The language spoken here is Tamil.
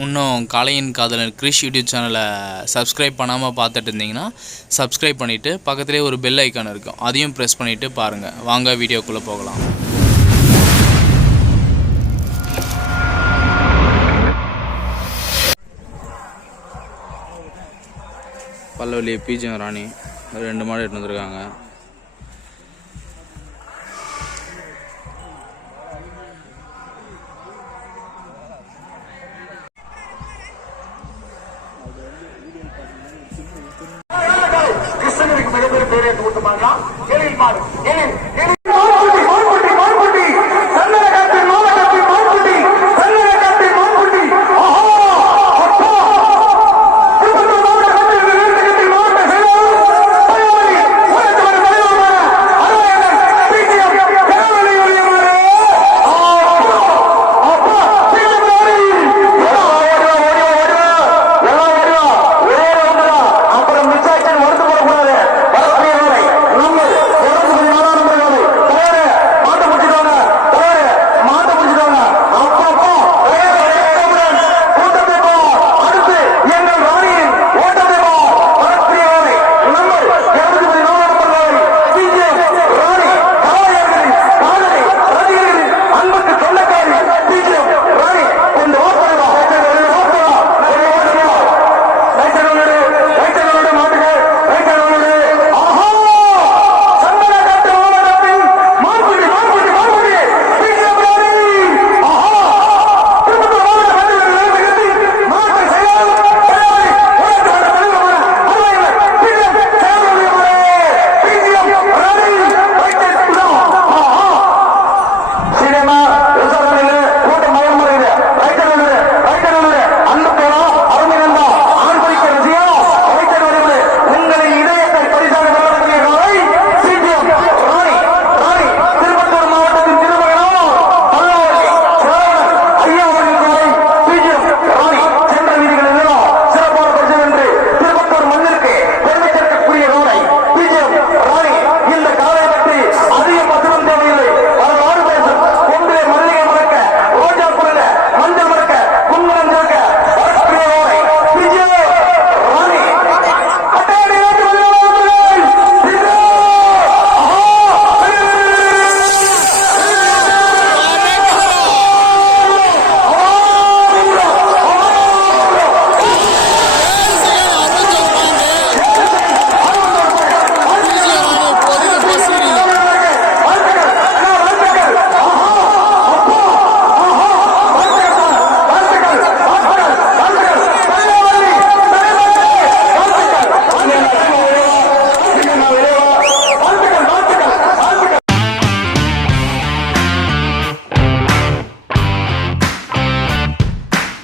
இன்னும் காளையின் காதலன் கிரிஷ் யூடியூப் சேனலை சப்ஸ்கிரைப் பண்ணாமல் பார்த்துட்டு இருந்தீங்கன்னா சப்ஸ்கிரைப் பண்ணிவிட்டு பக்கத்துலேயே ஒரு பெல் ஐக்கான் இருக்கும். அதையும் ப்ரெஸ் பண்ணிவிட்டு பாருங்கள் வாங்க வீடியோக்குள்ளே போகலாம். பல்லவலி பீஜம் ராணி ரெண்டு மாடு எடுத்துருக்காங்க மிகப்பெரிய பேர் என்று கொடுத்து எழில் எழில்